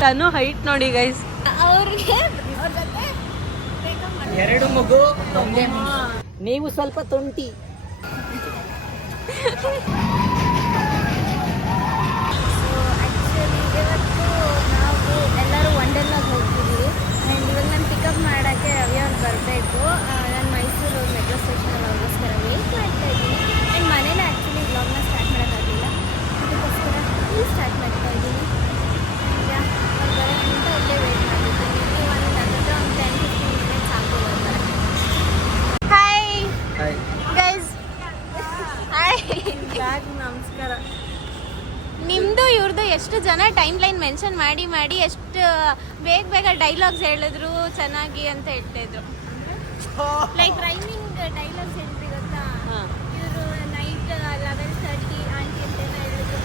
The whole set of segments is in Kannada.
ತನು ಹೈಟ್ ನೋಡಿ ಗೈಸ್. ಅವ್ರಿಗೆ ಎರಡು ಮಗು ನೀವು ಸ್ವಲ್ಪ ತುಂಟಿ. ಇವತ್ತು ನಾವು ಎಲ್ಲರೂ ವಂಡರ್ಲಾಗೆ ಹೋಗ್ತಿದ್ದೀವಿ. ಆ್ಯಂಡ್ ಇವಾಗ ನಾನು ಪಿಕಪ್ ಮಾಡೋಕ್ಕೆ ರವಿ ಅವ್ರು ಬರಬೇಕು. ನಾನು ಮೈಸೂರು ಮೆಟ್ರೋ ಸ್ಟೇಷನಲ್ಲಿ ಅವ್ರಿಗೋಸ್ಕರ ವೇಟ್ ಮಾಡ್ತಾ ಇದ್ದೀನಿ. ಆ್ಯಂಡ್ ಮನೇಲಿ ಆ್ಯಕ್ಚುಲಿ ವ್ಲಾಗ್ನ ಸ್ಟಾರ್ಟ್ ಮಾಡೋಕ್ಕಾಗಲಿಲ್ಲ, ಅದಕ್ಕೋಸ್ಕರ ಇಲ್ಲಿ ಸ್ಟಾರ್ಟ್ ಮಾಡ್ತಾ ಇದ್ದೀನಿ. ಅವ್ರು ಬರೋ ಅಂತ ಇಲ್ಲೇ ವೇಟ್ ಮಾಡಿದ್ದೀನಿ. ಒಂದು 10-15 ಮಿನಿಟ್ಸ್ ಆಗ್ಬೋದು ಬರೋಕ್ಕೆ. Hi guys. ಹಾಯ್ ನಮಸ್ಕಾರ. ನಿಮ್ಮದು ಇವ್ರದ್ದು ಎಷ್ಟು ಜನ ಟೈಮ್ ಲೈನ್ ಮೆನ್ಷನ್ ಮಾಡಿ ಮಾಡಿ ಎಷ್ಟು ಬೇಗ ಡೈಲಾಗ್ಸ್ ಹೇಳಿದ್ರು ಚೆನ್ನಾಗಿ ಅಂತ ಹೇಳ್ತಾಯಿದ್ರು. ಲೈಕ್ ರೈಮಿಂಗ್ ಡೈಲಾಗ್ಸ್ ಹೇಳಿದ್ರಿ ಗೊತ್ತಾ? ಇವರು ನೈಟ್ 11:30 ಆಂಟಿ ಅಂತ ಏನೋ ಹೇಳಿದ್ರು.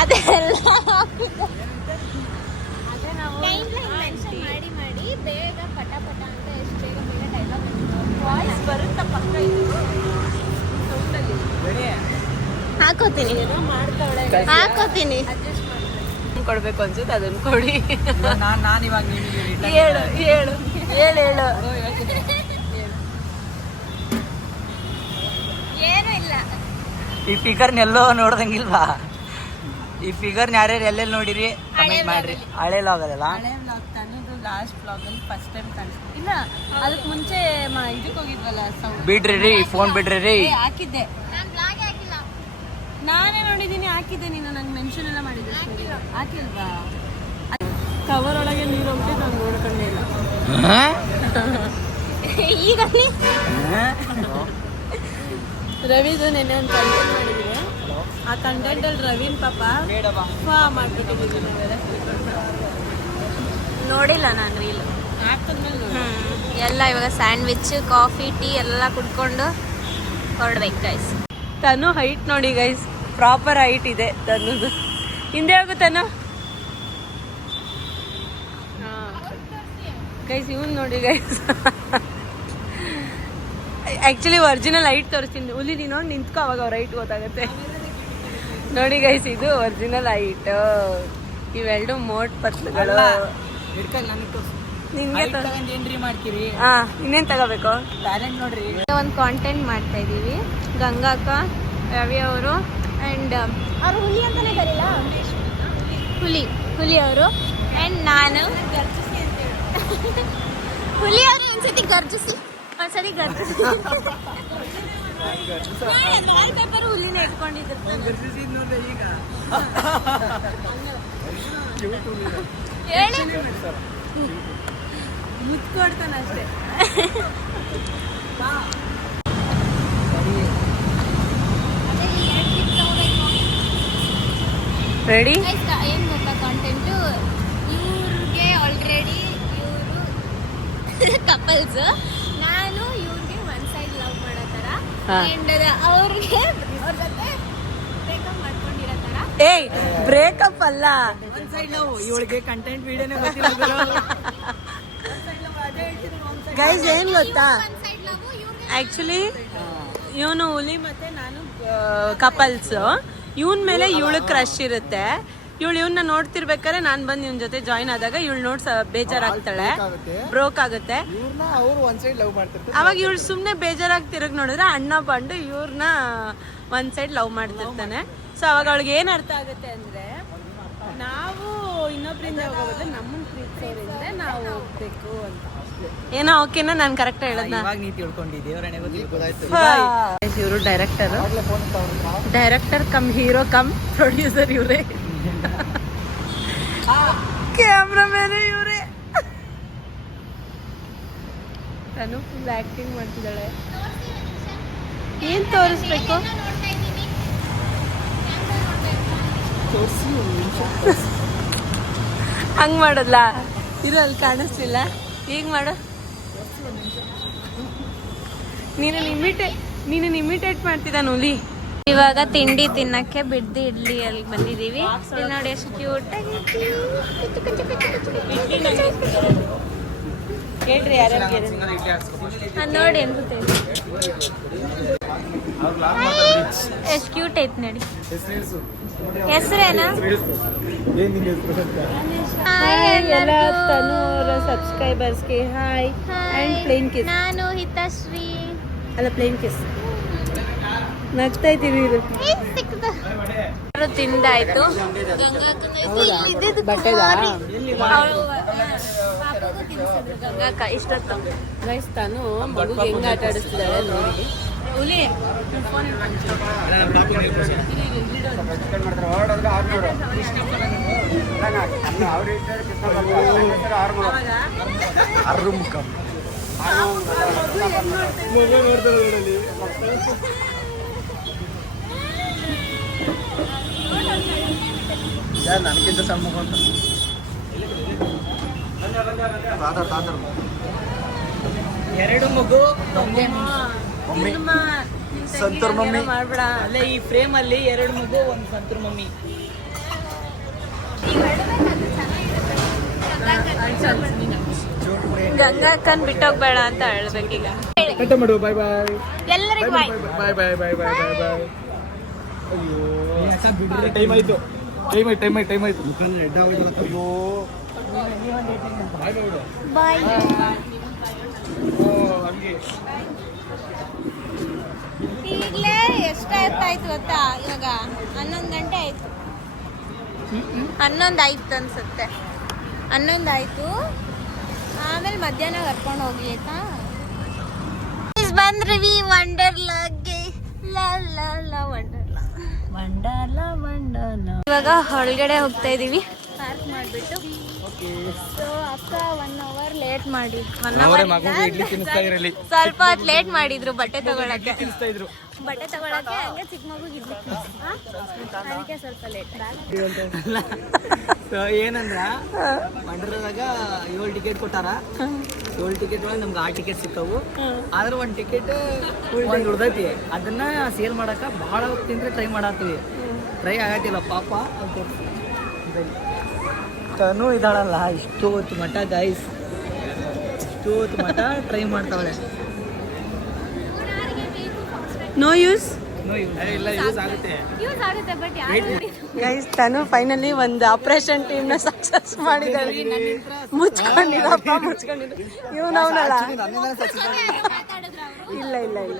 ಅದೆಲ್ಲ ಟೈಮ್ ಲೈನ್ ಮೆನ್ಷನ್ ಮಾಡಿ ಮಾಡಿ ಬೇಗ ಪಟ ಅಂತ ಎಷ್ಟು ಬೇಗ ಡೈಲಾಗ್ ವಾಯ್ಸ್ ಬರುತ್ತಾ ಪಕ್ಕ ಇದು ಹಾಕೋತೀನಿ ಕೊಡ್ಬೇಕು ಅನ್ಸುತ್ತೆ, ಅದನ್ನ ಕೊಡಿ. ನಾನು ಇವಾಗ ಹೇಳು. ಏನೂ ಇಲ್ಲ. ಈ ಫಿಗರ್ನೆಲ್ಲೋ ನೋಡ್ದಂಗಿಲ್ವಾ? ಈ ಫಿಗರ್ನ ಯಾರ್ಯಾರು ಎಲ್ಲೆಲ್ಲಿ ನೋಡಿರಿ ಕಮೆಂಟ್ ಮಾಡ್ರಿ. ಹಳೆ ಲಾಗ್ ಅದಲ್ಲ, ಹಳೆ ವ್ಲಾಗ್ ತನ್ನದು ಲಾಸ್ಟ್ ವ್ಲಾಗಲ್ಲಿ ಫಸ್ಟ್ ಟೈಮ್ ಕಾಣಿಸ್ತು. ಇಲ್ಲ, ಅದಕ್ಕೆ ಮುಂಚೆ ಇದಕ್ಕೆ ಹೋಗಿದ್ವಲ್ಲ, ಬಿಡ್ರಿ ಫೋನ್ ಬಿಡ್ರಿ. ಹಾಕಿದ್ದೆ, ನಾನು ಬ್ಲಾಗ್ ಹಾಕಿಲ್ಲ. ನಾನೇ ನೋಡಿದ್ದೀನಿ. ಹಾಕಿದ್ದೆ, ನೀನು ನಂಗೆ ಮೆನ್ಷನ್ ಎಲ್ಲ ಮಾಡಿದ್ದೆ. ಹಾಕಿಲ್ವಾ? ಕವರ್ ಒಳಗೆ ನೀರು ಹೋಗ್ಬಿಟ್ಟು ನಾನು ನೋಡ್ಕೊಂಡೇ ಇಲ್ಲ. ಈಗ ರವಿದು ನೆನ್ನೆ ಒಂದು ಕಂಟೆಂಟ್ ಮಾಡಿದ್ರೆ, ಆ ಕಂಟೆಂಟಲ್ಲಿ ರವಿನ ಪಾಪ ಮಾಡ್ಬಿಟ್ಟಿದ್ದೀನಿ. ಬೇರೆ ನೋಡಿಲ್ಲ ನಾನು ರೀಲ್. ಹಾಕಿದ್ಮೇಲೆ ಎಲ್ಲ ಇವಾಗ ಸ್ಯಾಂಡ್ವಿಚ್, ಕಾಫಿ, ಟೀ ಎಲ್ಲ ಕುಡ್ಕೊಂಡು ಹೊರಡ್ಬೇಕು ಗೈಸ್. ತನು ಹೈಟ್ ನೋಡಿ ಗೈಸ್, ಪ್ರಾಪರ್ ಹೈಟ್ ಇದೆ ತನ್ನದು. ಹಿಂದೆ ಹೋಗು ತನು. ಗೈಸ್ ಇವನ್ ನೋಡಿ ಗೈಸ್, ಆ್ಯಕ್ಚುಲಿ ಒರಿಜಿನಲ್ ಹೈಟ್ ತೋರಿಸ್ತೀನಿ. ಹುಲಿ ನೀನು ನೋಡಿ ನಿಂತ್ಕೊ, ಅವಾಗ ಅವ್ರ ಹೈಟ್ ಗೊತ್ತಾಗುತ್ತೆ. ನೋಡಿ ಗೈಸ್, ಇದು ಒರಿಜಿನಲ್ ಹೈಟ್. ಇವೆರಡು ಮೋಟ್ ಪತ್ಲುಗಳು. ನಿನ್ಗೆ ಮಾಡ್ತೀರಿ? ಇನ್ನೇನ್ ತಗೋಬೇಕು? ಟ್ಯಾಲೆಂಟ್ ನೋಡ್ರಿ. ಒಂದು ಕಾಂಟೆಂಟ್ ಮಾಡ್ತಾ ಇದ್ದೀವಿ. ಗಂಗಾಕ, ರವಿ ಅವರು ಆ್ಯಂಡ್ ಅವರು ಹುಲಿ ಅಂತಾನೆ ಕರೀಲ, ಹುಲಿ ಅವರು ಆ್ಯಂಡ್ ನಾನು. ಹುಲಿ ಅವರು ಒಂದ್ಸತಿ ಗರ್ಜಿಸಿ. Wall paper ಹುಲಿನ ಇಟ್ಕೊಂಡಿದ್ದಿರ್ತಾನೆ. ಹೇಳಿ ಮುತ್ಕೊಡ್ತಾನೆ ಅಷ್ಟೇ. ರೆಡಿ? ಏನು ಗೊತ್ತಾ ಕಾಂಟೆಂಟು, ಇವ್ರಿಗೆ ಆಲ್ರೆಡಿ ಇವರು ಕಪಲ್ಸ್, ನಾನು ಇವ್ರಿಗೆ ಒನ್ ಸೈಡ್ ಲವ್ ಮಾಡೋ ಥರ, ಆ್ಯಂಡ್ ಅವ್ರಿಗೆ ಅವ್ರ ಜೊತೆ ಬ್ರೇಕಪ್ ಮಾಡ್ಕೊಂಡಿರೋ ಥರ. ಏಯ್, ಬ್ರೇಕಪ್ ಅಲ್ಲ, ಒಂದ್ ಸೈಡ್ ಲವ್. ಇವಳಿಗೆ ಕಂಟೆಂಟ್ ವಿಡಿಯೋನೇ ಗೊತ್ತಿಲ್ಲ. ಗೈಸ್ ಏನ್ ಗೊತ್ತಾ, ಒನ್ ಸೈಡ್ ಲವ್ ಇವ್ರಿಗೆ. ಆಕ್ಚುಲಿ ಇವನು ಹುಲಿ ಮತ್ತೆ ನಾನು ಕಪಲ್ಸ್. ಇವನ್ ಮೇಲೆ ಇವಳು ಕ್ರಶ್ ಇರುತ್ತೆ. ಇವನ್ನ ನೋಡ್ತಿರ್ಬೇಕಾದ್ರೆ ನಾನು ಬಂದು ಇವನ್ ಜೊತೆ ಜಾಯಿನ್ ಆದಾಗ ಇವಳು ನೋಡ್ ಬೇಜಾರಾಗ್ತಾಳೆ, ಬ್ರೋಕ್ ಆಗುತ್ತೆ. ಅವಾಗ ಇವಳು ಸುಮ್ನೆ ಬೇಜಾರಾಗಿ ತಿರುಗಿ ನೋಡಿದ್ರೆ ಅಣ್ಣ ಬಂದು ಇವ್ರನ್ನ ಒಂದ್ ಸೈಡ್ ಲವ್ ಮಾಡ್ತಿರ್ತಾನೆ. ಸೊ ಅವಾಗ ಅವಳಿಗೆ ಏನ್ ಅರ್ಥ ಆಗುತ್ತೆ ಅಂದ್ರೆ, ನಾವು ಇನ್ನೊಬ್ರಿಂದ ಹೋಗೋದು ನಮ್ಮನ್ನ ಪ್ರೀತಿಸೋದ್ರಿಂದ ನಾವು ಹೋಗ್ಬೇಕು ಅಂತ. ಏನೋ ಓಕೆನಾ? ನಾನು ಕರೆಕ್ಟ್ ಹೇಳದ್ನ? ಇವರು director come hero come producer ಇವರೇ, ಕ್ಯಾಮ್ರಾಮನ್ ಇವರೇ. ನಾನು ಫುಲ್ ಆಕ್ಟಿಂಗ್ ಮಾಡ್ತಿದ್ದಾಳೆ. ಏನ್ ತೋರಿಸ್ಬೇಕು? ಹಂಗ್ ಮಾಡಲ್ಲ, ಇದು ಅಲ್ಲಿ ಕಾಣಿಸ್ತಿಲ್ಲ. ಈಗ ಮಾಡು. ನೀನು ಇಮಿಟೇಟ್ ಮಾಡ್ತಿದ್ದಾನು ಹುಲಿ. ಇವಾಗ ತಿಂಡಿ ತಿನ್ನಕ್ಕೆ ಬಿಡ್ದಿ ಇಡ್ಲಿ ಅಲ್ಲಿ ಬಂದಿದೀವಿ. ಇಲ್ಲಿ ನೋಡಿ ಎಷ್ಟು ಕ್ಯೂಟ್. ಕೇಳ್ರಿ ಯಾರ್ಯಾರು ನೋಡಿ ಅಂತ ಎಷ್ಟು ಕ್ಯೂಟ್ ಐತೆ ನೋಡಿ. ಹೆಸರೇನಾ? ಎಲ್ಲ ತನು ಅವರ ಸಬ್ಸ್ಕ್ರೈಬರ್ಸ್ಗೆ ಹಾಯ್ ಆ್ಯಂಡ್ ಪ್ಲೇನ್ ಕಿಸ್. ನಾನು ಹಿತಶ್ರೀ. ಅಲ್ಲ ಪ್ಲೇನ್ ಕಿಸ್. ನಗ್ತಾ ಇದ್ದೀವಿ ಇದು ತಿಂದಾಯ್ತು. ಗಂಗಾಕ ಇಷ್ಟೊತ್ತು ಗೈಸ್ ತಾನು ಮಗುಗೆ ಹೆಂಗ ಆಟ ಆಡಿಸ್ತಿದ್ದಾಳೆ ನೋಡಿ. ಹುಲಿ ನನಗಿಂತ ಸಣ್ಣ ಮಗು ಅಂತ ಎರಡು ಮಗು ಸಂತೂರ್ ಮಮ್ಮಿ ಮಾಡ್ಬೇಡ. ಅಲ್ಲ ಈ ಫ್ರೇಮ್ ಅಲ್ಲಿ ಎರಡು ಮಗು ಒಂದು ಸಂತೂರ್ ಮಮ್ಮಿ. ಗಂಗಾಕ್ಕನ್ ಬಿಟ್ಟೋಗ್ಬೇಡ ಅಂತ ಹೇಳ್ಬೇಕೀಗ. ಬಾಯ್ ಬಾಯ್ ಎಲ್ಲರಿಗೂ ಬಾಯ್. ಬಾಯ್ ಬಾಯ್ ಬಾಯ್ ಬಾಯ್ ಬಾಯ್ ಬಾಯ್. ಅಯ್ಯೋ ಟೈಮ್ ಆಯ್ತು ಟೈಮ್ ಆಯ್ತು ಅಯ್ಯೋ ಬಾಯ್. ಈಗಲೇ ಎಷ್ಟಾಯ್ತು ಗೊತ್ತಾ? ಇವಾಗ 11 ಗಂಟೆ ಆಯ್ತು. 11 ಆಯ್ತು ಅನ್ಸುತ್ತೆ. 11 ಆಯ್ತು. ಆಮೇಲೆ ಮಧ್ಯಾಹ್ನ ಕರ್ಕೊಂಡು ಹೋಗಿ ಆಯ್ತಾ. ಬಂದ್ರಿ ವಂಡರ್ಲಾಗೆ. ಇವಾಗ ಹೊರಗಡೆ ಹೋಗ್ತಾ ಇದೀವಿ ಪಾರ್ಕ್ ಮಾಡ್ಬಿಟ್ಟು. ಸೊ ಅಕ್ಕ 1 ಅವರ್ ಲೇಟ್ ಮಾಡಿ ಸ್ವಲ್ಪ ಹೊತ್ತು ಲೇಟ್ ಮಾಡಿದ್ರು ಬಟ್ಟೆ ತಗೊಳಕ್ಕೆ. ಹಂಗೆ ಚಿಕ್ಕ ಮಗುಗಿದ್ವಿ ಅದಕ್ಕೆ ಸ್ವಲ್ಪ ಲೇಟ್. ಏನಂದ್ರ ಮಂಡ್ರದಾಗ 7 ಟಿಕೆಟ್ ಕೊಟ್ಟಾರ. 7 ಟಿಕೆಟ್ ಒಳಗೆ ನಮ್ಗೆ 6 ಟಿಕೆಟ್ ಸಿಕ್ಕವು. ಆದ್ರೆ 1 ಟಿಕೆಟ್ ಒಂದು ಉಳ್ದೈತಿ. ಅದನ್ನ ಸೇಲ್ ಮಾಡಕ ಬಹಳ ಹೊತ್ತಿಂದ ಟ್ರೈ ಮಾಡತ್ತೀವಿ. ಟ್ರೈ ಆಗತ್ತಿಲ್ಲ ಪಾಪ. ತನು ಇದ್ದಾಳಲ್ಲ ಇಷ್ಟು ಹೊತ್ತು ಮಠ ಗೈಸ್, ಇಷ್ಟು ಹೊತ್ತು ಮಠ ಟ್ರೈ ಮಾಡ್ತಾವಳೆ. ನೋ ಯೂಸ್ ಯೂಸ್ ಆಗುತ್ತೆ ಬಟ್ ಯಾರು ಗೈಸ್. ತಾನು ಫೈನಲಿ ಒಂದು ಆಪರೇಷನ್ ಟೀಮ್ ನ ಸಕ್ಸಸ್ ಮಾಡಿದಾಳೆ. ಮುಚ್ಕೊಂಡಿರಪ್ಪ ಮುಚ್ಕೊಂಡಿರ. ಇವನವನಲ್ಲ. ಇಲ್ಲ ಇಲ್ಲ ಇಲ್ಲ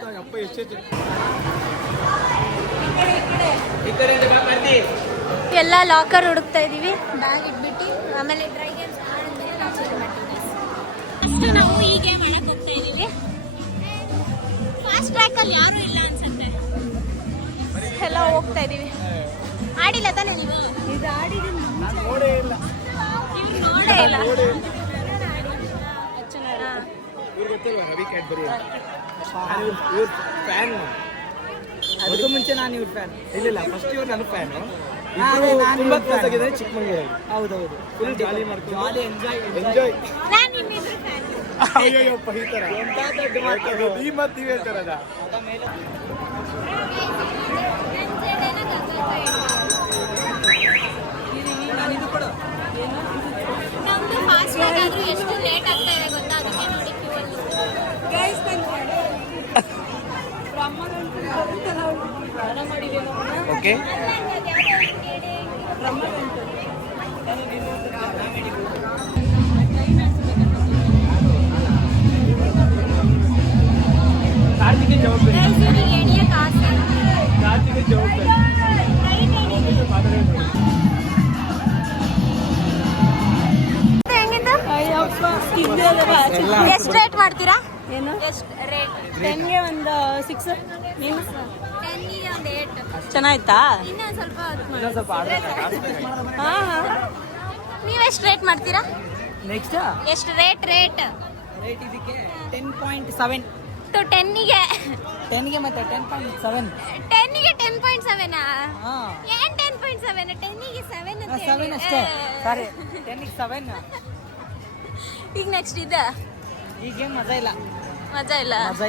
ಎಲ್ಲ ಲಾಕರ್ ಹುಡುಕ್ತಾ ಇದೀವಿ. ಬ್ಯಾಗ್ ಇಟ್ಬಿಟ್ಟು ಆಮೇಲೆ ಡ್ರೈ ಗೇಮ್ಸ್ ಆಡಿದ್ಮೇಲೆ ನಾವು ಶುರು ಮಾಡ್ತೀವಿ. ಫಸ್ಟ್ ನಾವು ಈ ಗೇಮ್ ಆಡಕ್ಕೆ ಹೋಗ್ತಾ ಇದೀವಿ. ಫಾಸ್ಟ್ ಟ್ರ್ಯಾಕ್ ಅಲ್ಲಿ ಯಾರು ಇಲ್ಲ ಅನ್ಸುತ್ತೆ. ಎಲ್ಲ ಹೋಗ್ತಾ ಇದೀವಿ. ಆಡಿಲ್ಲ ತಾನೇ ನೀವು? ಇದು ಆಡಿದೀನಿ. ನೋಡೇ ಇಲ್ಲ. ನೋಡೇ ಇಲ್ಲ. Ravi Cadbury fan. ಅದಕ್ಕೂ ಮುಂಚೆ ನಾನು ಇವ್ರ ಫ್ಯಾನ್. ಇಲ್ಲ ಫಸ್ಟ್ ಇವ್ರು ನನ್ನ ಫ್ಯಾನ್. ಚಿಕ್ಕಮಂಗ್ಳೂರು. ಹೌದೌದು ಫುಲ್ ಜಾಲಿ ಮಾಡ್ತೀವಿ. ಜಾಲಿ ಎಂಜಾಯ್. ನಾನು ನಿಮ್ಮಿಬ್ರು ಫ್ಯಾನ್. ಅಯ್ಯಪ್ಪ ಈ ಥರ ಎಂತ ದೊಡ್ಡ ಮಾತು ಈ ಮಾತು ಇವೆ ಹೇಳ್ತಾರದ. ನಮ್ದು ಫಾಸ್ಟ್ ಆದ್ರೂ ಎಷ್ಟು ಲೇಟ್ ಆಗ್ತಾ ಇದೆ ಗೊತ್ತಾ? ಅದಕ್ಕೆ ನೋಡಿ ಓಕೆ ಕಾರ್ತಿಗೆ ಜವಾಬ್ದಾರಿ. ಕಾರ್ತಿಗೆ ಜವಾಬ್ದಾರಿ. ಎಷ್ಟು ರೇಟ್ ಮಾಡ್ತೀರಾ? ಏನು ಎಷ್ಟು ರೇಟ್? 10ಗೆ ಒಂದು 6. ನೀನು 10ಗೆ ಒಂದು 8. ಚೆನ್ನಾಯ್ತಾ? ಇನ್ನೊಂದು ಸ್ವಲ್ಪ ಸ್ವಲ್ಪ ಹಾ ಹಾ. ನೀವು ಎಷ್ಟು ರೇಟ್ ಮಾಡ್ತೀರಾ? ನೆಕ್ಸ್ಟ್ ಎಷ್ಟು ರೇಟ್? ರೇಟ್ ಇದಕ್ಕೆ 10.7. 10ಗೆ 10ಗೆ ಮತ್ತೆ 10.7. 10ಗೆ 10.7. ಹಾ ಏನ್ 10.7? 10ಗೆ 7 ಅಂತ 7 ಅಷ್ಟೇ. ಸಾರಿ 10ಗೆ 7. ಈಗ ನೆಕ್ಸ್ಟ್ ಇದೆ. ಈಗ ಮಜಾ ಇಲ್ಲ. ಮಜಾ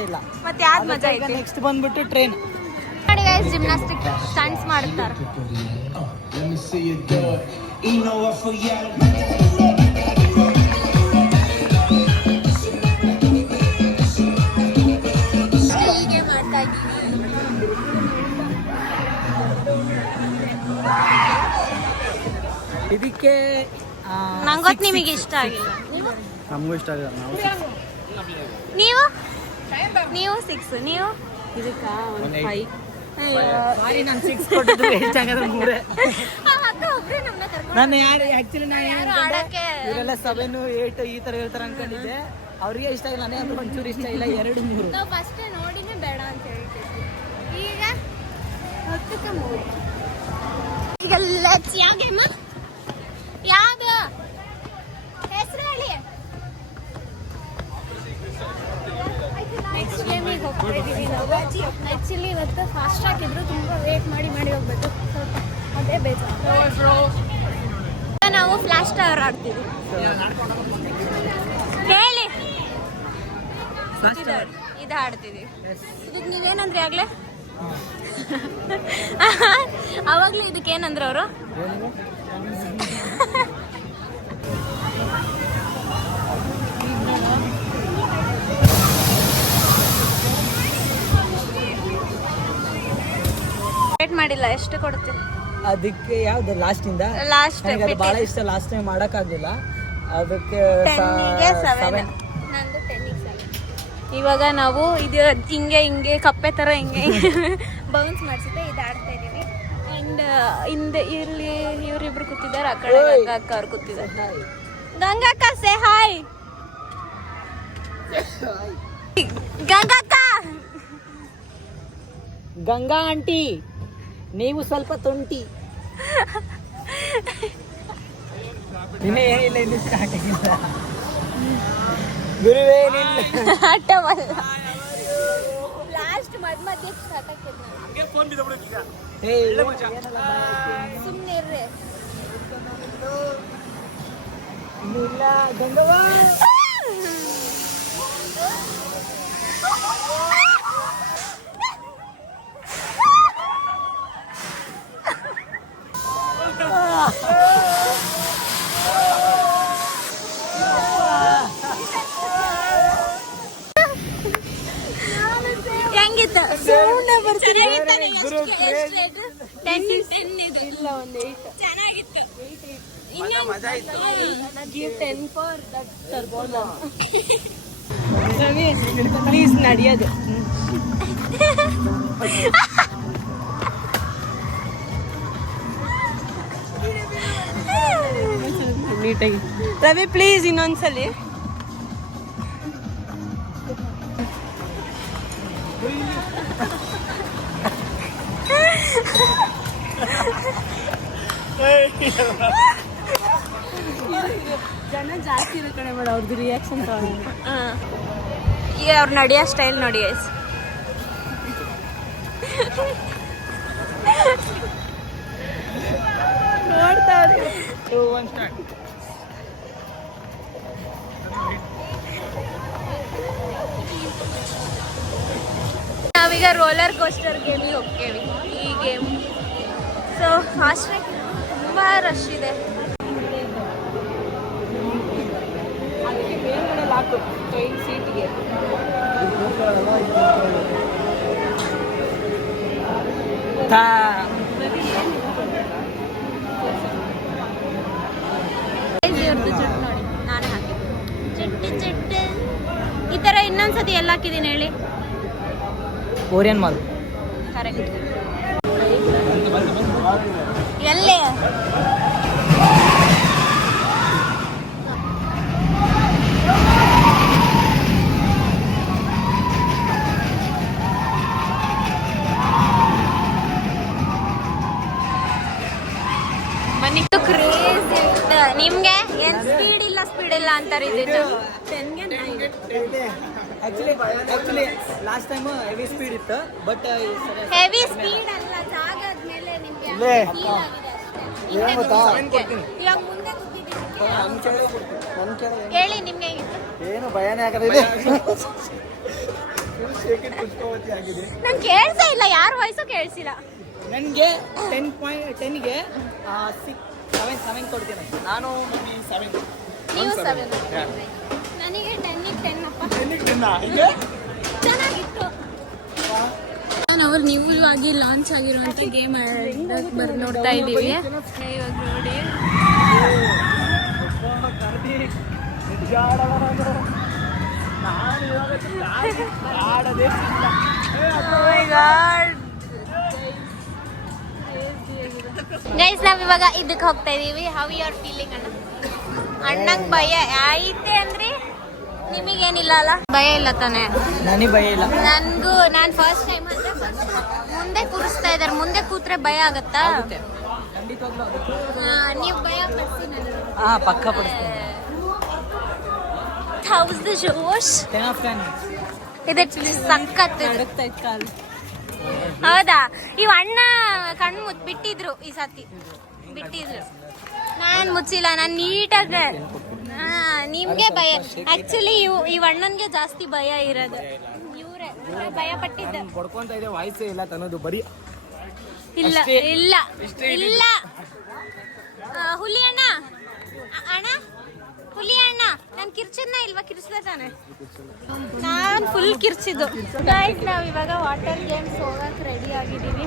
ಇಲ್ಲ. ಮತ್ತೆ ಯಾವ್ದು ಮಜಾ ಈಗ ಐತೆ? ನೆಕ್ಸ್ಟ್ ಬಂದ್ಬಿಟ್ಟು ಟ್ರೈನ್. ನೋಡಿ ಗೈಸ್, ಜಿಮ್ನಾಸ್ಟಿಕ್ ಸ್ಟಂಟ್ಸ್ ಮಾಡ್ತಾರೆ. ಇದಕ್ಕೆ ನಂಗೊತ್ತು ನಿಮಗೆ ಇಷ್ಟ ಆಗಿಲ್ಲ. ನಮಗೂ ಇಷ್ಟ ಆಗಿಲ್ಲ. ನೀವು ನೀವು 6 ನೀವು ಇದಕ್ಕ ಒಂದು 5. ಸಾರಿ ನಾನು 6 ಕೊಟ್ಟಿದ್ದು ವೇಸ್ಟ್ ಆಗೋದು 3. ನಾನು ಆ್ಯಕ್ಚುಲಿ ಇವರೆಲ್ಲ 7, 8 ಈ ಥರ ಹೇಳ್ತಾರೆ ಅನ್ಕೊಂಡಿದ್ದೆ. ಅವ್ರಿಗೆ ಇಷ್ಟ ಆಗಿಲ್ಲ, ನನಗೆ ಅಂದ್ರೆ ಒಂಚೂರು ಇಷ್ಟ ಇಲ್ಲ. 2, 3 ನಾವು ಫಸ್ಟ್ ನೋಡಿನೇ ಬೇಡ ಅಂತ ಹೇಳ್ತಿದ್ವಿ. ಈಗ 10ಕ್ಕೆ 3. ಈಗ ಲೆಟ್ಸ್ ಯಾವ ಗೇಮ್? ಯಾವುದು ಹೆಸರು ಹೇಳಿ. ನೆಕ್ಸ್ಟ್ ಗೇಮಿಗೆ ಹೋಗ್ತಾ ಇದ್ದೀವಿ ನಾವು. ಆ್ಯಕ್ಚುಲಿ ಇವತ್ತು ಫಾಸ್ಟ್ ಹಾಕಿದ್ರು, ತುಂಬ ವೇಟ್ ಮಾಡಿ ಹೋಗ್ಬೇಕು. ಸ್ವಲ್ಪ ಅದೇ ಬೇಜಾರು. ನಾವು ಫ್ಲಾಶ್ ಟವರ್ ಆಡ್ತೀವಿ. ಹೇಳಿ ಇದು ಆಡ್ತೀವಿ. ಇದಕ್ಕೆ ನೀವೇನಂದ್ರೆ ಆಗ್ಲೇ ಅವಾಗ್ಲೂ ಇದಕ್ಕೆ ಏನಂದ್ರೆ ಅವರು ವೇಟ್ ಮಾಡಿಲ್ಲ. ಎಷ್ಟು ಕೊಡ್ತೀವಿ ಅದಕ್ಕೆ? ಯಾವ್ದು ಲಾಸ್ಟಿಂದ? ಲಾಸ್ಟ್ ನನಗೆ ಅದು ಭಾಳ ಇಷ್ಟ. ಲಾಸ್ಟ್ ಟೈಮ್ ಮಾಡೋಕ್ಕಾಗಲಿಲ್ಲ, ಅದಕ್ಕೆ 7. ನಂದು 10ಗೆ 7. ಇವಾಗ ನಾವು ಇದು ಹಿಂಗೆ ಕಪ್ಪೆ ಥರ ಹಿಂಗೆ ಬೌನ್ಸ್ ಮಾಡಿಸುತ್ತೆ. ಇದು ಆಡ್ತಾ ಇದ್ದೀವಿ. ಆ್ಯಂಡ್ ಹಿಂದೆ ಇಲ್ಲಿ ಇವರಿಬ್ರು ಕೂತಿದ್ದಾರೆ, ಆ ಕಡೆ ಗಂಗಾ ಅಕ್ಕ ಅವ್ರು ಕೂತಿದ್ದಾರೆ. ಗಂಗಾ ಅಕ್ಕ ಸೇ ಹಾಯ್. ಗಂಗಾ ಅಕ್ಕ, ಗಂಗಾ ಆಂಟಿ ನೀವು ಸ್ವಲ್ಪ ತುಂಟಿ. ಇನ್ನೇ ಏನಿಲ್ಲ, ಇನ್ನು ಸ್ಟಾರ್ಟ್ ಆಗಿಲ್ಲ. ಗುರುವೇ ಆಟವಲ್ಲ, ಲಾಸ್ಟ್ ಮಧ್ಯೆ ಸ್ಟಾರ್ಟ್ ಆಗ್ತದೆ. ಸುಮ್ಮನೆ ಇರ್ರಿ. ಇಲ್ಲ ಗಂಗವ್ವ, ಹೆಂಗಿತ್ತು? ಇಲ್ಲ ಒಂದು 8. ಚೆನ್ನಾಗಿತ್ತು. 10 ಫಾರ್ ದಟ್ ಟರ್ಬೋನಾ. ಪ್ಲೀಸ್ ನಡೆಯೋದು ನೀಟಾಗಿ. ರವಿ ಪ್ಲೀಸ್ ಇನ್ನೊಂದ್ಸಲಿ. ಜನ ಜಾಸ್ತಿ ಇರೋ ಕಡೆ ಮಾಡ, ಅವ್ರದ್ದು ರಿಯಾಕ್ಷನ್ ತಗೊಂಡು. ಈಗ ಅವ್ರು ನಡೆಯೋ ಸ್ಟೈಲ್ ನೋಡಿ. ನೋಡ್ತಾರೆ. ನಾವೀಗ ರೋಲರ್ ಕೋಸ್ಟರ್ ಗೇಮಿಗೆ ಹೋಗ್ತೇವೆ. ಈ ಗೇಮ್ ಸೊ ಫಾಸ್ಟ್ ತುಂಬ ರಶ್ ಇದೆ. ಅದಕ್ಕೆ ಮೇಲ್ಗಡೆ ಲಾಕು ಟ್ರೈನ್ ಸೀಟಿಗೆ. ಇವ್ರದ್ದು ಜುಟ್ಟು ನೋಡಿ, ನಾನು ಹಾಕಿದ್ದೆ ಜುಟ್ಟು. ಈ ಥರ ಇನ್ನೊಂದ್ಸತಿ ಎಲ್ಲ ಹಾಕಿದ್ದೀನಿ ಹೇಳಿ. Orion mall correct. ಎಲ್ಲಿ ಬನ್ನಿ. ಕ್ರೇಜ್ ಇತ್ತು ನಿಮ್ಗೆ. ಏನ್ ಸ್ಪೀಡ್ ಇಲ್ಲ ಅಂತಾರೆ. ಇದು 10ಗೆ 9. Actually last time heavy speed ಇತ್ತು, ಬಟ್ ಹೆವಿ ಸ್ಪೀಡ್ ಅಲ್ಲ, ಜಾಗದ ಮೇಲೆ ನಿಮ್ಗೆ ಇಲ್ಲೇ. feel ಆಗಿದೆ ಅಷ್ಟೇ. ಏನ್ ಗೊತ್ತಾ? ಇವಾಗ ಮುಂದೆ ಕೂತಿದ್ದೀನಿ. ಹೇಳಿ ನಿಮ್ಗೆ ಹೇಗಿತ್ತು? ಏನು ಭಯನೇ ಆಗದಿದೆ. ನಂಗೆ ಕೇಳ್ಸೇ ಇಲ್ಲ, ಯಾರ ವಾಯ್ಸು ಕೇಳಿಸಿಲ್ಲ. ನನಗೆ 10ಗೆ 7 ಕೊಡ್ತೀನಿ. ನಾನು 7. ನೀವು 7. ನನಗೆ 10ಗೆ 10 ಅಪ್ಪ. ಚೆನ್ನಾಗಿತ್ತು. ನಾವು ನ್ಯೂ ಆಗಿ ಲಾಂಚ್ ಆಗಿರುವಂತ ಗೇಮ್ ನೋಡ್ತಾ ಇದ್ದೀವಿ. ಇವಾಗ ನೋಡಿ ಗೈಸ್ ನಾವ್ ಇವಾಗ ಇದಕ್ಕೆ ಹೋಗ್ತಾ ಇದೀವಿ. ಹೌ ಯು ಆರ್ ಫೀಲಿಂಗ್ ಅಣ್ಣ? ಅಣ್ಣಂಗ್ ಭಯ ಐತೆ ಅಂದ್ರಿ, ನಿಮಗೇನಿಲ್ಲ ಅಲ್ಲ? ಭಯ ಇಲ್ಲ ತಾನೆ? ನನಗೆ ಭಯ ಇಲ್ಲ. ನನ್ಗೂ ನಾನ್ ಫಸ್ಟ್ ಟೈಮ್ ಅಂದ್ರೆ ಮುಂದೆ ಕೂರಿಸ್ತಾ ಇದಾರೆ. ಮುಂದೆ ಕೂತ್ರೆ ಭಯ ಆಗತ್ತಾ? ನೀವು ಭಯ ಪಡಿಸಿ ನನಗೆ. ಪಕ್ಕ ಪಡಿಸ್ತೀನಿ. How's the Josh? ಇದು ಸಖತ್ ಹೌದಾ? ಇವ್ ಅಣ್ಣ ಕಣ್ಣು ಬಿಟ್ಟಿದ್ರು ಈ ಸತಿ, ಬಿಟ್ಟಿದ್ರು. ನಾನ್ ಮುಚ್ಚಿಲ್ಲ, ನಾನ್ ನೀಟಾಗೆ. ನಿಮ್ಗೆ ಭಯ. ಆಕ್ಚುಲಿ ಇವ್ ಅಣ್ಣನ್ಗೆ ಜಾಸ್ತಿ ಭಯ ಇರೋದು. ಇವ್ರೆ ಭಯ ಪಟ್ಟಿದ್ದ. ಪಡ್ಕೊಂತ ಇದೆ, ವಾಯ್ಸೇ ಇಲ್ಲ ತನ್ನದು ಬರೀ. ಇಲ್ಲ ಇಲ್ಲ ಇಲ್ಲ. ಹುಲಿ ಅಣ್ಣ, ಅಣ್ಣ ಹುಲಿ ಅಣ್ಣ, ನಾನ್ ಕಿರ್ಚಿದ್ನ ಇಲ್ವಾ? ಕಿರ್ಚ್ದೆ ತಾನೆ? ನಾನ್ ಫುಲ್ ಕಿರ್ಚಿದ್ದು. ಗೈಸ್ ನಾವ್ ಇವಾಗ ವಾಟರ್ ಗೇಮ್ಸ್ ಹೋಗಕ್ ರೆಡಿ ಆಗಿದೀವಿ.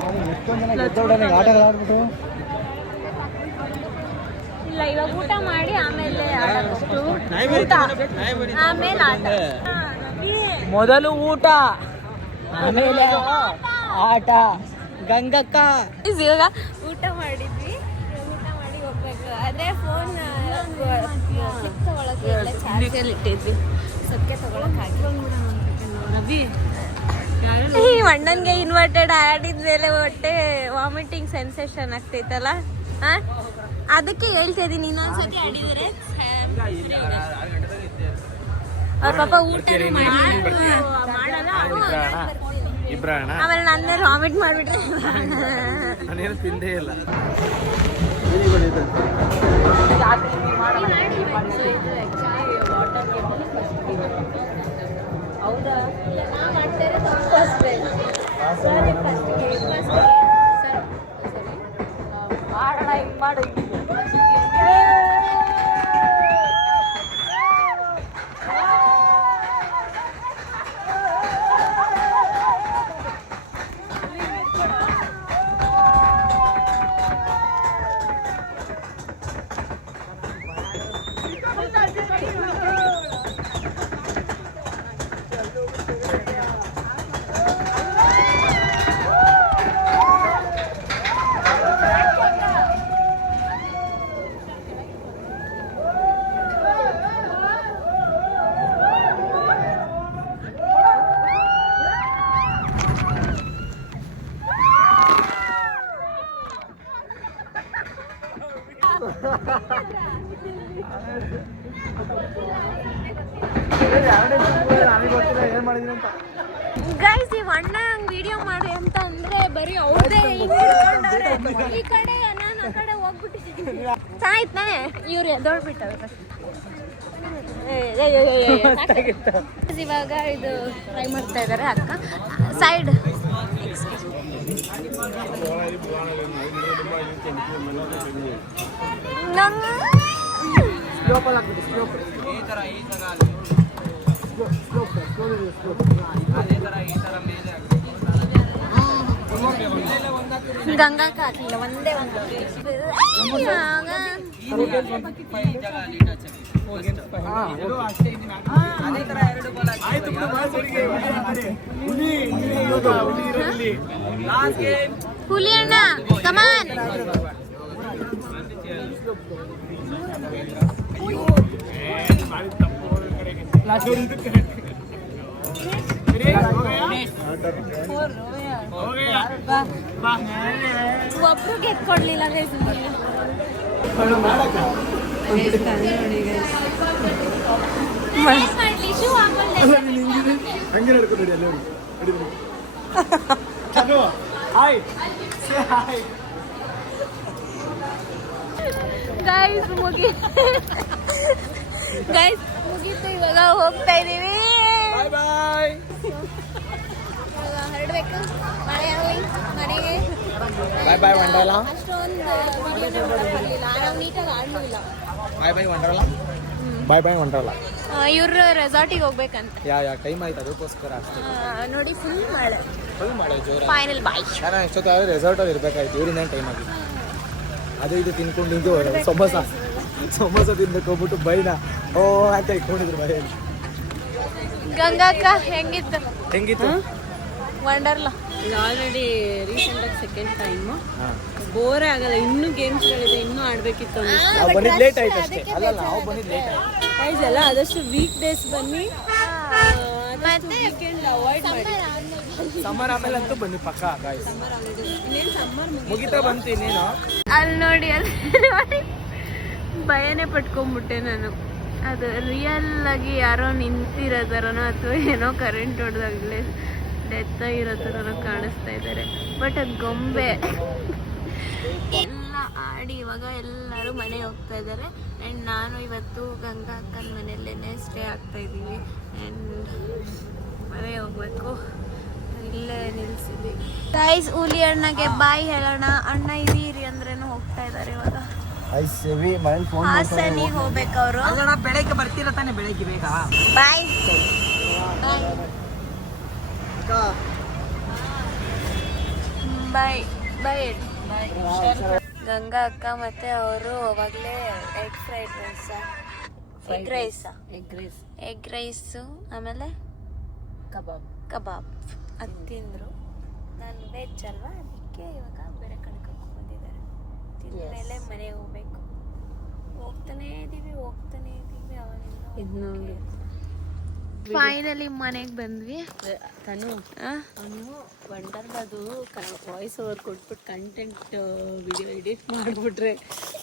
ಇಲ್ಲ, ಇವಾಗ ಊಟ ಮಾಡಿ ಆಮೇಲೆ ಆಡೋದಷ್ಟು. ಊಟ ಆಮೇಲೆ ಆಟ. ಮೊದಲು ಊಟ, ಆಮೇಲೆ ಆಟ. ಗಂಗಕ್ಕ ಇವಾಗ ಊಟ ಮಾಡಿದ್ವಿ. ಊಟ ಮಾಡಿ ಹೋಗ್ಬೇಕು. ಅದೇ ಫೋನ್ ಕ್ಲಿಪ್ ತಗೊಳಕ್ಕೆ ಎಲ್ಲ ಚಾರ್ಜಲ್ಲಿ ಇಟ್ಟಿದ್ವಿ. ಸೊಕ್ಕೆ ತಗೊಳಕ್ ಹಾಕಿ ಈ ಅಣ್ಣನ್ಗೆ ಇನ್ವರ್ಟೆಡ್ ಆಡಿದ್ಮೇಲೆ ಹೊಟ್ಟೆ ವಾಮಿಟಿಂಗ್ ಸೆನ್ಸೇಷನ್ ಆಗ್ತೈತಲ್ಲ, ಅದಕ್ಕೆ ಹೇಳ್ತಾ ಇದೀನಿ. ಇನ್ನೊಂದ್ಸತಿ ಆಡಿದ್ರೆ ಅವ್ರ ಪಾಪ ಊಟ ಮಾಡಲ್ಲ. ಆಮೇಲೆ ನನ್ನ ವಾಮಿಟ್ ಮಾಡ್ಬಿಟ್ರೆ ನಾನೇನು ತಿಂದೇ ಇಲ್ಲ. ಹೌದಾ? ಗೈಸ್ ಈ ಅಣ್ಣ ವಿಡಿಯೋ ಮಾಡಿ ಅಂತ ಅಂದ್ರೆ ಬರೀ ಅವ್ರದೇ ಈ ಕಡೆ ನಾನು ಆ ಕಡೆ ಹೋಗ್ಬಿಟ್ಟಿದ್ದೀನಿ. ಚೆನ್ನಾಯ್ತಾನೆ? ಇವ್ರು ಎದ್ದೋಡ್ಬಿಟ್ಟವೆ. ಇವಾಗ ಇದು ಟ್ರೈ ಮಾಡ್ತಾ ಇದಾರೆ ಅಕ್ಕ. ಸೈಡ್ ಗಂಗಾ ಹಾಕ್ಲಿಲ್ಲ, ಒಂದೇ ಒಂದು. ಹುಲಿ ಅಣ್ಣ ಕಮಾನ್. ಒಬ್ರು ಗೆದ್ಕೊಡ್ಲಿಲ್ಲ. ಗೈಸ್ ಮುಗೀತು, ಇವಾಗ ಹೋಗ್ತಾ ಇದೀವಿ. ಹೊರಡ್ಬೇಕು ಮನೆಗೆ. ಬಾಯ್ ಬಾಯ್ ವಂಡರ್ಲ. ಅಷ್ಟೊಂದು ವಿಡಿಯೋನೇ ಮಾಡಲಿಲ್ಲ, ನಾವು ನೀಟಾಗಿ ಆಡಲಿಲ್ಲ. ಬಾಯ್ ಬಾಯ್ ವಂಡರ್ಲ. ಬಾಯ್ ಬಾಯ್ ವಂಡರ್ಲ. ಇವ್ರು ರೆಸಾರ್ಟಿಗೆ ಹೋಗ್ಬೇಕಂತ. ಯಾ ಟೈಮ್ ಆಯ್ತು ಅದಕ್ಕೋಸ್ಕರ ಅಷ್ಟೇ. ನೋಡಿ ಫುಲ್ ಮಳೆ ಜೋರ. ಫೈನಲ್ ಬಾಯ್. ನಾನು ಎಷ್ಟೊತ್ತಾದ್ರೆ ರೆಸಾರ್ಟಲ್ಲಿ ಇರಬೇಕಾಯ್ತು. ಇವರಿಂದ ಟೈಮ್ ಆಗಿದೆ. ಅದು ಇದು ತಿನ್ಕೊಂಡು ಇದು ಸಮೋಸ ತಿನ್ಬೇಕು ಹೋಗ್ಬಿಟ್ಟು ಬೈನ ಓ ಅಂತ ಇಟ್ಕೊಂಡಿದ್ರು ಮನೆಯಲ್ಲಿ. ಗಂಗಾಕ್ಕ ಹೆಂಗಿತ್ತು ಹೆಂಗಿತ್ತು? ವಂಡರ್ಲಾ? ಇದು ಆಲ್ರೆಡಿ ರೀಸೆಂಟಾಗಿ ಸೆಕೆಂಡ್ ಟೈಮು. ಬೋರೇ ಆಗಲ್ಲ. ಇನ್ನೂ ಗೇಮ್ಸ್ಗಳಿದೆ, ಇನ್ನೂ ಆಡಬೇಕಿತ್ತು ಅನ್ನಿಸ್ತು. ನಾವು ಬಂದಿದ್ದು ಲೇಟ್ ಆಯ್ತು ಅಷ್ಟೇ. ಅಲ್ಲ ನಾವು ಬಂದಿದ್ದು ಲೇಟ್ ಆಯ್ತು. ಗೈಸ್ ಎಲ್ಲ ಆದಷ್ಟು ವೀಕ್ ಡೇಸ್ ಬನ್ನಿ, ವೀಕೆಂಡ್ ಅವಾಯ್ಡ್ ಮಾಡಿ. ಸಮ್ಮರ್ ಆಮೇಲೆ ಅಂತೂ ಬನ್ನಿ ಪಕ್ಕ ಗಾಯ್ಸ್. ಇನ್ನೇನು ಸಮ್ಮರ್ ಮುಗಿತಾ ಬಂತು ಇನ್ನೇನು. ಅಲ್ಲಿ ನೋಡಿ ಭಯನೇ ಪಟ್ಕೊಂಡ್ಬಿಟ್ಟೆ ನಾನು. ಅದು ರಿಯಲ್ ಆಗಿ ಯಾರೋ ನಿಂತಿರೋ ಥರನೋ ಅಥವಾ ಏನೋ ಕರೆಂಟ್ ಹೊಡೆದಾಗಲೇ ಡೆತ್ ಆಗಿರೋ ಥರನೋ ಕಾಣಿಸ್ತಾ ಇದ್ದಾರೆ. ಬಟ್ ಅದು ಗೊಂಬೆ ಎಲ್ಲ ಆಡಿ ಇವಾಗ ಎಲ್ಲರೂ ಮನೆಗೆ ಹೋಗ್ತಾ ಇದ್ದಾರೆ. ಆ್ಯಂಡ್ ನಾನು ಇವತ್ತು ಗಂಗಾ ಅಕ್ಕನ ಮನೆಯಲ್ಲೇ ಸ್ಟೇ ಆಗ್ತಾ ಇದ್ದೀವಿ. ಆ್ಯಂಡ್ ಮನೆಗೆ ಹೋಗ್ಬೇಕು, ಇಲ್ಲೇ ನಿಲ್ಸಿದ್ವಿ. ಗೈಸ್ ಹುಲಿ ಅಣ್ಣಗೆ ಬಾಯ್ ಹೇಳೋಣ. ಅಣ್ಣ ಇದೀರಿ ಅಂದ್ರೇನು ಹೋಗ್ತಾ ಇದ್ದಾರೆ ಇವಾಗ. ಹಾಸನಿಗೆ ಹೋಗ್ಬೇಕು ಅವರು. ಬೆಳಗ್ಗೆ ಬರ್ತೀರ ತಾನೆ? ಬೆಳಗ್ಗೆ ಬೇಗ ಬಾಯ್ ಬಾಯ್ ಬಾಯ್. ಗಂಗಾ ಅಕ್ಕ ಮತ್ತೆ ಅವರು ಅವಾಗಲೇ egg fried rice, egg rice ಆಮೇಲೆ ಕಬಾಬ್ ಅದು ತಿಂದರು. ನಾನು ವೆಜ್ ಅಲ್ವಾ, ಅದಕ್ಕೆ ಇವಾಗ ಬೇರೆ ಕಣ್ಕೊಂಡು ಬಂದಿದ್ದಾರೆ. ತಿಂದಮೇಲೆ ಮನೆಗೆ ಹೋಗ್ಬೇಕು. ಹೋಗ್ತಾನೇ ಇದ್ದೀವಿ ಅವಾಗಿಂದ. ಫೈನಲಿ ಮನೆಗೆ ಬಂದ್ವಿ. ತನು ಅವನು ವಂಡರ್ಲದು ವಾಯ್ಸ್ ಓವರ್ ಕೊಟ್ಬಿಟ್ಟು ಕಂಟೆಂಟ್ ವಿಡಿಯೋ ಎಡಿಟ್ ಮಾಡಿಬಿಟ್ರೆ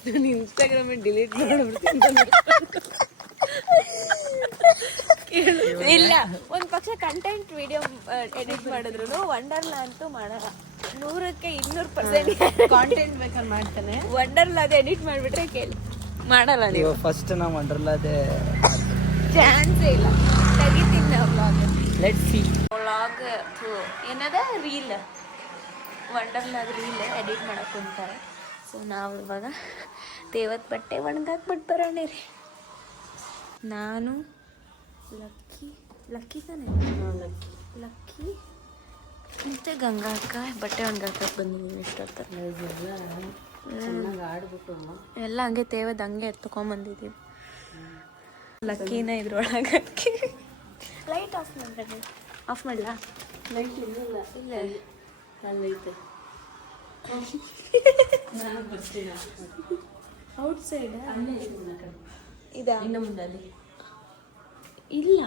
ನಾನು ಇನ್ಸ್ಟಾಗ್ರಾಮಿಗೆ ಡಿಲೀಟ್ ಮಾಡಿಬಿಡ್ತೀನಿ. ಇಲ್ಲ, ಒಂದು ಪಕ್ಷ ಕಂಟೆಂಟ್ ವಿಡಿಯೋ ಎಡಿಟ್ ಮಾಡಿದ್ರು ವಂಡರ್ಲಾ ಅಂತೂ ಮಾಡಲ್ಲ. 100ಕ್ಕೆ 200% ಕಾಂಟೆಂಟ್ ಬೇಕಾದ್ರೆ ಮಾಡ್ತಾನೆ. ವಂಡರ್ಲಾ ಅದು ಎಡಿಟ್ ಮಾಡಿಬಿಟ್ರೆ ಕೇಳಿ ಮಾಡಲ್ಲ. ನೀವು ಫಸ್ಟ್ ನಾವು ವಂಡರ್ಲಾದೆ ಚಾನ್ಸೇ ಇಲ್ಲ. ತೆಗಿತೀನಿ ನಾವು ವ್ಲಾಗ್. Let's see. ವ್ಲಾಗ್ ಏನದ ರೀಲ್, ವಂಡರ್ಲಾದ ರೀಲ್ ಎಡಿಟ್ ಮಾಡಕ್ಕೆ ಕುಂತಾರೆ. ಸೊ ನಾವು ಇವಾಗ ದೇವತ್ ಬಟ್ಟೆ ಒಣಗಾಕ್ಬಿಟ್ಟು ಬರೋಣ ರೀ. ನಾನು ಲಕ್ಕಿ ತಾನೆ, ಲಕ್ಕಿ ಮತ್ತು ಗಂಗಾ ಅಕ್ಕ ಬಟ್ಟೆ ಒಣಗಾಕಕ್ಕೆ ಬಂದಿದ್ದೀವಿ. ಇಷ್ಟೊತ್ತ ಆಡ್ಬಿಟ್ಟು ಎಲ್ಲ ಹಂಗೆ ತೇವದ ಹಂಗೆ ಎತ್ಕೊಂಬಂದಿದ್ದೀವಿ. ಲಕ್ಕಿನ ಇದ್ರೊಳಗೆ ಲೈಟ್ ಆಫ್ ಮಾಡ್ರಿ. ಆಫ್ ಮಾಡಲಾ? ಲೈಟ್ ಇಲ್ಲ ಇಲ್ಲ ಅಲ್ಲೈತೆ. ಔಟ್ ಸೈಡ್ ಅಲ್ಲೇ ಇದಾ? ಇನ್ನು ಮುಂದೆ ಅಲ್ಲಿ ಇಲ್ಲ.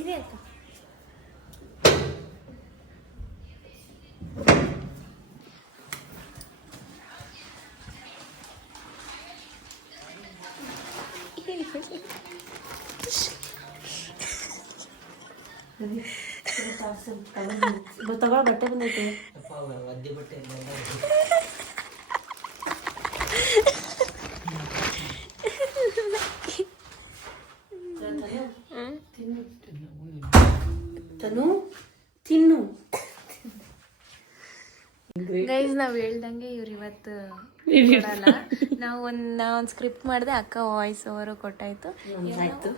ಇದೆ ಅಕ್ಕ. ತಗೊಳ ಬಟ್ಟೆ ಬಂದೈತೆ. ಒದ್ದೆ ಬಟ್ಟೆ ತನು ತಿನ್ನು. ಗೈಸ್ ನಾವು ಹೇಳ್ದಂಗೆ ಇವ್ರು ಇವತ್ತು ಕೊಡಲ್ಲ. ನಾವು ಒಂದು ಸ್ಕ್ರಿಪ್ಟ್ ಮಾಡಿದೆ, ಅಕ್ಕ ವಾಯ್ಸ್ ಓವರು ಕೊಟ್ಟಾಯ್ತು. ಆಯ್ತು,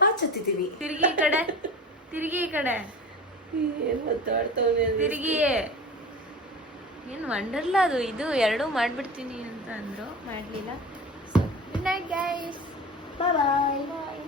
ಪಾಚತ್ತಿದ್ದೀವಿ. ತಿರುಗಿ ಈ ಕಡೆ, ತಿರುಗಿ ಈ ಕಡೆ, ಏನು ಮಾತಾಡ್ತಾವೆ. ತಿರುಗಿ. ಏನು ವಂಡರ್ಲ ಅದು ಇದು ಎರಡೂ ಮಾಡಿಬಿಡ್ತೀನಿ ಅಂತ ಅಂದರು, ಮಾಡಲಿಲ್ಲ. ಸೊ ಗುಡ್ ನೈಟ್ ಗೈಸ್, ಬಾಯ್ ಬಾಯ್.